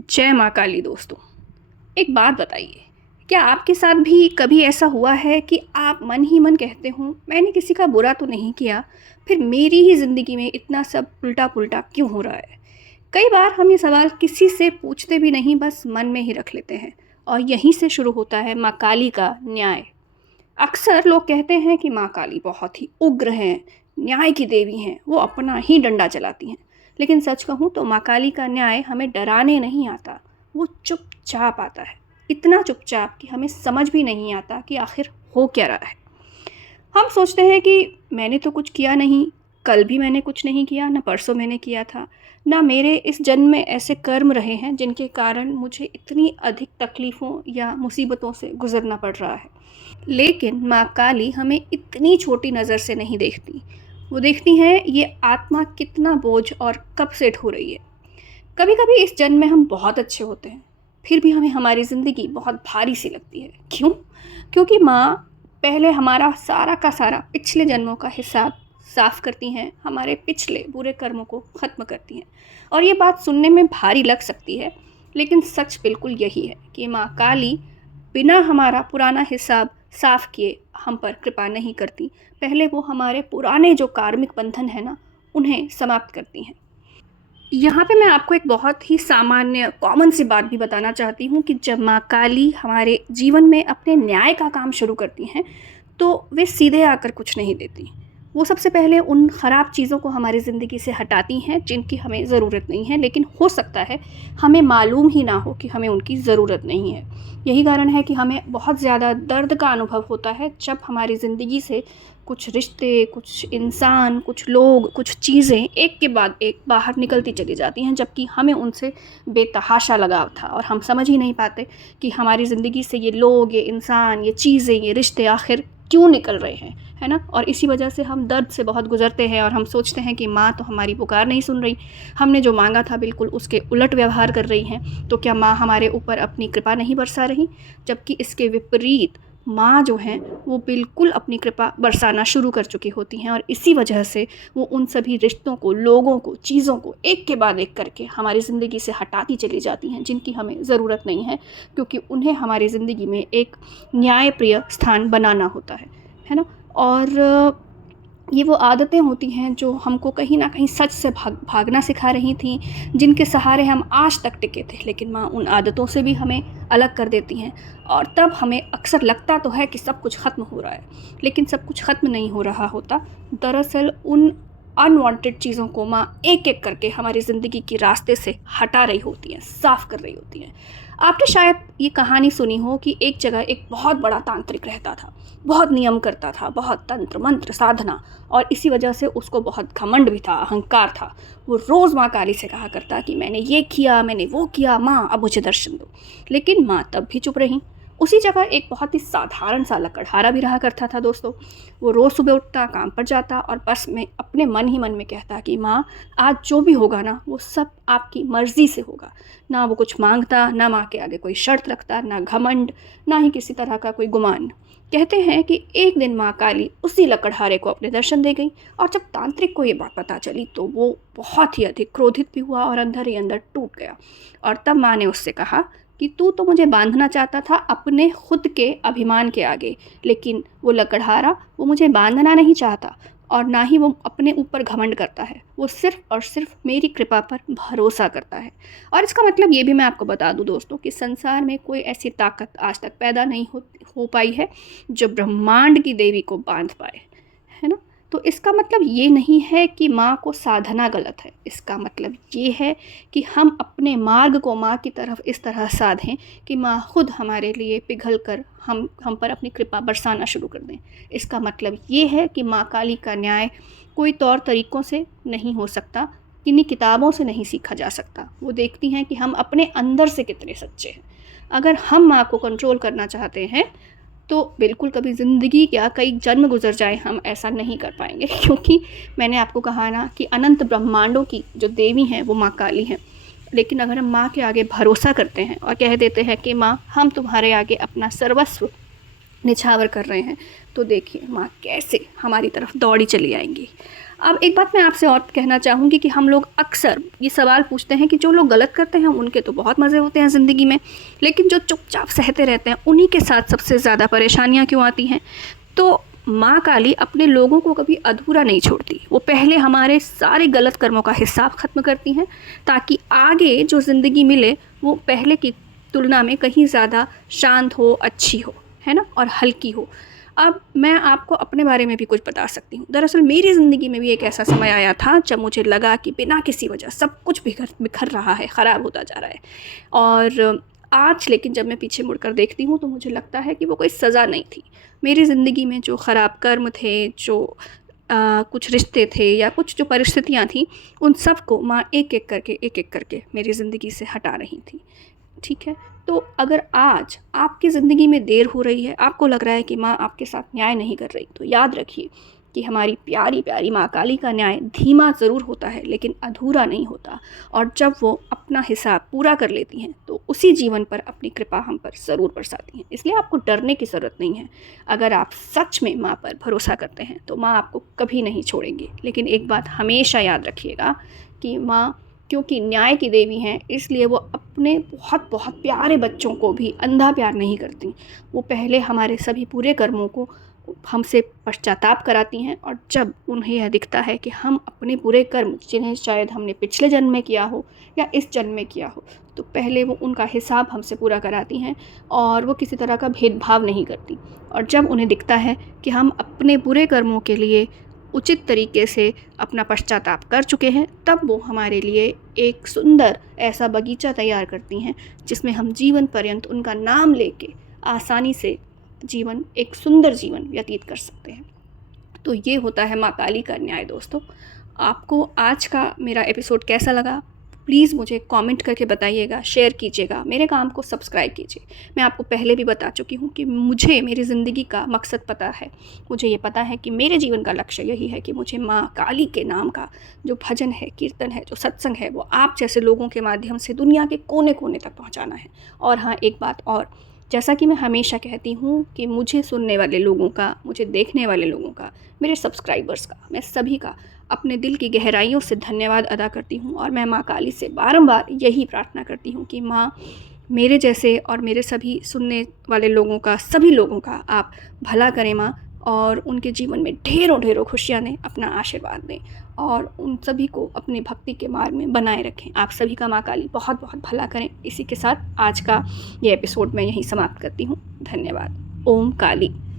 जय माँ काली दोस्तों। एक बात बताइए, क्या आपके साथ भी कभी ऐसा हुआ है कि आप मन ही मन कहते हो मैंने किसी का बुरा तो नहीं किया, फिर मेरी ही ज़िंदगी में इतना सब उल्टा-पुल्टा क्यों हो रहा है? कई बार हम ये सवाल किसी से पूछते भी नहीं, बस मन में ही रख लेते हैं और यहीं से शुरू होता है माँ काली का न्याय। अक्सर लोग कहते हैं कि माँ काली बहुत ही उग्र हैं, न्याय की देवी हैं, वो अपना ही डंडा चलाती हैं। लेकिन सच कहूँ तो माँ काली का न्याय हमें डराने नहीं आता, वो चुपचाप आता है। इतना चुपचाप कि हमें समझ भी नहीं आता कि आखिर हो क्या रहा है। हम सोचते हैं कि मैंने तो कुछ किया नहीं, कल भी मैंने कुछ नहीं किया, ना परसों मैंने किया था, ना मेरे इस जन्म में ऐसे कर्म रहे हैं जिनके कारण मुझे इतनी अधिक तकलीफ़ों या मुसीबतों से गुज़रना पड़ रहा है। लेकिन माँ काली हमें इतनी छोटी नज़र से नहीं देखती। वो देखती हैं ये आत्मा कितना बोझ और कब सेट हो रही है। कभी-कभी इस जन्म में हम बहुत अच्छे होते हैं, फिर भी हमें हमारी ज़िंदगी बहुत भारी सी लगती है। क्यों? क्योंकि माँ पहले हमारा सारा का सारा पिछले जन्मों का हिसाब साफ़ करती हैं, हमारे पिछले बुरे कर्मों को ख़त्म करती हैं। और ये बात सुनने में भारी लग सकती है, लेकिन सच बिल्कुल यही है कि माँ काली बिना हमारा पुराना हिसाब साफ़ किए हम पर कृपा नहीं करती। पहले वो हमारे पुराने जो कार्मिक बंधन है ना, उन्हें समाप्त करती हैं। यहाँ पे मैं आपको एक बहुत ही सामान्य कॉमन सी बात भी बताना चाहती हूँ कि जब माँ काली हमारे जीवन में अपने न्याय का काम शुरू करती हैं, तो वे सीधे आकर कुछ नहीं देती। वो सबसे पहले उन ख़राब चीज़ों को हमारी ज़िंदगी से हटाती हैं जिनकी हमें ज़रूरत नहीं है, लेकिन हो सकता है हमें मालूम ही ना हो कि हमें उनकी ज़रूरत नहीं है। यही कारण है कि हमें बहुत ज़्यादा दर्द का अनुभव होता है जब हमारी ज़िंदगी से कुछ रिश्ते, कुछ इंसान, कुछ लोग, कुछ चीज़ें एक के बाद एक बाहर निकलती चली जाती हैं, जबकि हमें उनसे बेतहाशा लगाव था और हम समझ ही नहीं पाते कि हमारी ज़िंदगी से ये लोग, ये इंसान, ये चीज़ें, ये रिश्ते आखिर क्यों निकल रहे हैं, है ना? और इसी वजह से हम दर्द से बहुत गुज़रते हैं और हम सोचते हैं कि माँ तो हमारी पुकार नहीं सुन रही, हमने जो माँगा था बिल्कुल उसके उलट व्यवहार कर रही हैं, तो क्या माँ हमारे ऊपर अपनी कृपा नहीं बरसा रही? जबकि इसके विपरीत माँ जो हैं वो बिल्कुल अपनी कृपा बरसाना शुरू कर चुकी होती हैं और इसी वजह से वो उन सभी रिश्तों को, लोगों को, चीज़ों को एक के बाद एक करके हमारी ज़िंदगी से हटाती चली जाती हैं जिनकी हमें ज़रूरत नहीं है, क्योंकि उन्हें हमारी ज़िंदगी में एक न्यायप्रिय स्थान बनाना होता है ना? और ये वो आदतें होती हैं जो हमको कहीं न कहीं सच से भागना सिखा रही थीं, जिनके सहारे हम आज तक टिके थे। लेकिन माँ उन आदतों से भी हमें अलग कर देती हैं और तब हमें अक्सर लगता तो है कि सब कुछ ख़त्म हो रहा है, लेकिन सब कुछ ख़त्म नहीं हो रहा होता। दरअसल उन अनवांटेड चीज़ों को माँ एक-एक करके हमारी ज़िंदगी के रास्ते से हटा रही होती हैं, साफ़ कर रही होती हैं। आपने शायद ये कहानी सुनी हो कि एक जगह एक बहुत बड़ा तांत्रिक रहता था, बहुत नियम करता था, बहुत तंत्र मंत्र साधना, और इसी वजह से उसको बहुत घमंड भी था, अहंकार था। वो रोज़ माँ काली से कहा करता कि मैंने ये किया, मैंने वो किया, माँ अब मुझे दर्शन दो। लेकिन माँ तब भी चुप रहीं। उसी जगह एक बहुत ही साधारण सा लकड़हारा भी रहा करता था दोस्तों। वो रोज़ सुबह उठता, काम पर जाता और बस में अपने मन ही मन में कहता कि माँ आज जो भी होगा ना वो सब आपकी मर्ज़ी से होगा। ना वो कुछ माँगता, ना माँ के आगे कोई शर्त रखता, ना घमंड, ना ही किसी तरह का कोई गुमान। कहते हैं कि एक दिन माँ काली उसी लकड़हारे को अपने दर्शन दे गई और जब तांत्रिक को ये बात पता चली तो वो बहुत ही अधिक क्रोधित भी हुआ और अंदर ही अंदर टूट गया। और तब माँ ने उससे कहा कि तू तो मुझे बांधना चाहता था अपने खुद के अभिमान के आगे, लेकिन वो लकड़हारा वो मुझे बांधना नहीं चाहता और ना ही वो अपने ऊपर घमंड करता है, वो सिर्फ़ और सिर्फ़ मेरी कृपा पर भरोसा करता है। और इसका मतलब ये भी मैं आपको बता दूँ दोस्तों कि संसार में कोई ऐसी ताकत आज तक पैदा नहीं हो पाई है जो ब्रह्मांड की देवी को बांध पाए, है ना? तो इसका मतलब ये नहीं है कि माँ को साधना गलत है, इसका मतलब ये है कि हम अपने मार्ग को माँ की तरफ इस तरह साधें कि माँ खुद हमारे लिए पिघल कर हम पर अपनी कृपा बरसाना शुरू कर दें। इसका मतलब ये है कि माँ काली का न्याय कोई तौर तरीक़ों से नहीं हो सकता, किन्हीं किताबों से नहीं सीखा जा सकता। वो देखती हैं कि हम अपने अंदर से कितने सच्चे हैं। अगर हम माँ को कंट्रोल करना चाहते हैं तो बिल्कुल कभी ज़िंदगी क्या कई जन्म गुज़र जाएँ हम ऐसा नहीं कर पाएँगे, क्योंकि मैंने आपको कहा ना कि अनंत ब्रह्मांडों की जो देवी हैं वो माँ काली हैं। लेकिन अगर हम माँ के आगे भरोसा करते हैं और कह देते हैं कि माँ हम तुम्हारे आगे अपना सर्वस्व निछावर कर रहे हैं, तो देखिए माँ कैसे हमारी तरफ दौड़ी चली आएंगी। अब एक बात मैं आपसे और कहना चाहूँगी कि हम लोग अक्सर ये सवाल पूछते हैं कि जो लोग गलत करते हैं उनके तो बहुत मज़े होते हैं ज़िंदगी में, लेकिन जो चुपचाप सहते रहते हैं उन्हीं के साथ सबसे ज़्यादा परेशानियाँ क्यों आती हैं। तो माँ काली अपने लोगों को कभी अधूरा नहीं छोड़ती। वो पहले हमारे सारे गलत कर्मों का हिसाब ख़त्म करती हैं, ताकि आगे जो ज़िंदगी मिले वो पहले की तुलना में कहीं ज़्यादा शांत हो, अच्छी हो, है ना, और हल्की हो। अब मैं आपको अपने बारे में भी कुछ बता सकती हूँ। दरअसल मेरी ज़िंदगी में भी एक ऐसा समय आया था जब मुझे लगा कि बिना किसी वजह सब कुछ बिखर रहा है, ख़राब होता जा रहा है। और आज लेकिन जब मैं पीछे मुड़कर देखती हूँ तो मुझे लगता है कि वो कोई सज़ा नहीं थी। मेरी ज़िंदगी में जो ख़राब कर्म थे, जो कुछ रिश्ते थे या कुछ जो परिस्थितियाँ थीं, उन सब को माँ एक-एक करके मेरी ज़िंदगी से हटा रही थी। ठीक है? तो अगर आज आपकी ज़िंदगी में देर हो रही है, आपको लग रहा है कि माँ आपके साथ न्याय नहीं कर रही, तो याद रखिए कि हमारी प्यारी-प्यारी माँ काली का न्याय धीमा ज़रूर होता है, लेकिन अधूरा नहीं होता। और जब वो अपना हिसाब पूरा कर लेती हैं, तो उसी जीवन पर अपनी कृपा हम पर ज़रूर बरसाती हैं। इसलिए आपको डरने की ज़रूरत नहीं है। अगर आप सच में माँ पर भरोसा करते हैं, तो माँ आपको कभी नहीं छोड़ेंगी। लेकिन एक बात हमेशा याद रखिएगा कि माँ क्योंकि न्याय की देवी हैं, इसलिए वो अपने बहुत प्यारे बच्चों को भी अंधा प्यार नहीं करती। वो पहले हमारे सभी बुरे कर्मों को हमसे पश्चाताप कराती हैं, और जब उन्हें यह दिखता है कि हम अपने बुरे कर्म, जिन्हें शायद हमने पिछले जन्म में किया हो या इस जन्म में किया हो, तो पहले वो उनका हिसाब हमसे पूरा कराती हैं, और वो किसी तरह का भेदभाव नहीं करती। और जब उन्हें दिखता है कि हम अपने बुरे कर्मों के लिए उचित तरीके से अपना पश्चाताप कर चुके हैं, तब वो हमारे लिए एक सुंदर ऐसा बगीचा तैयार करती हैं, जिसमें हम जीवन पर्यंत उनका नाम लेके आसानी से एक सुंदर जीवन व्यतीत कर सकते हैं। तो ये होता है माँ काली का न्याय दोस्तों। आपको आज का मेरा एपिसोड कैसा लगा? प्लीज़ मुझे कमेंट करके बताइएगा, शेयर कीजिएगा, मेरे काम को सब्सक्राइब कीजिए। मैं आपको पहले भी बता चुकी हूँ कि मुझे मेरी ज़िंदगी का मकसद पता है। मुझे ये पता है कि मेरे जीवन का लक्ष्य यही है कि मुझे माँ काली के नाम का जो भजन है, कीर्तन है, जो सत्संग है, वो आप जैसे लोगों के माध्यम से दुनिया के कोने-कोने तक पहुँचाना है। और हाँ, एक बात और, जैसा कि मैं हमेशा कहती हूँ कि मुझे सुनने वाले लोगों का, मुझे देखने वाले लोगों का, मेरे सब्सक्राइबर्स का, मैं सभी का अपने दिल की गहराइयों से धन्यवाद अदा करती हूँ। और मैं माँ काली से बारंबार यही प्रार्थना करती हूँ कि माँ मेरे जैसे और मेरे सभी सुनने वाले लोगों का, सभी लोगों का आप भला करें माँ, और उनके जीवन में ढेरों खुशियाँ दें, अपना आशीर्वाद दें, और उन सभी को अपने भक्ति के मार्ग में बनाए रखें। आप सभी का माँ काली बहुत भला करें। इसी के साथ आज का ये एपिसोड मैं यहीं समाप्त करती हूँ। धन्यवाद। ओम काली।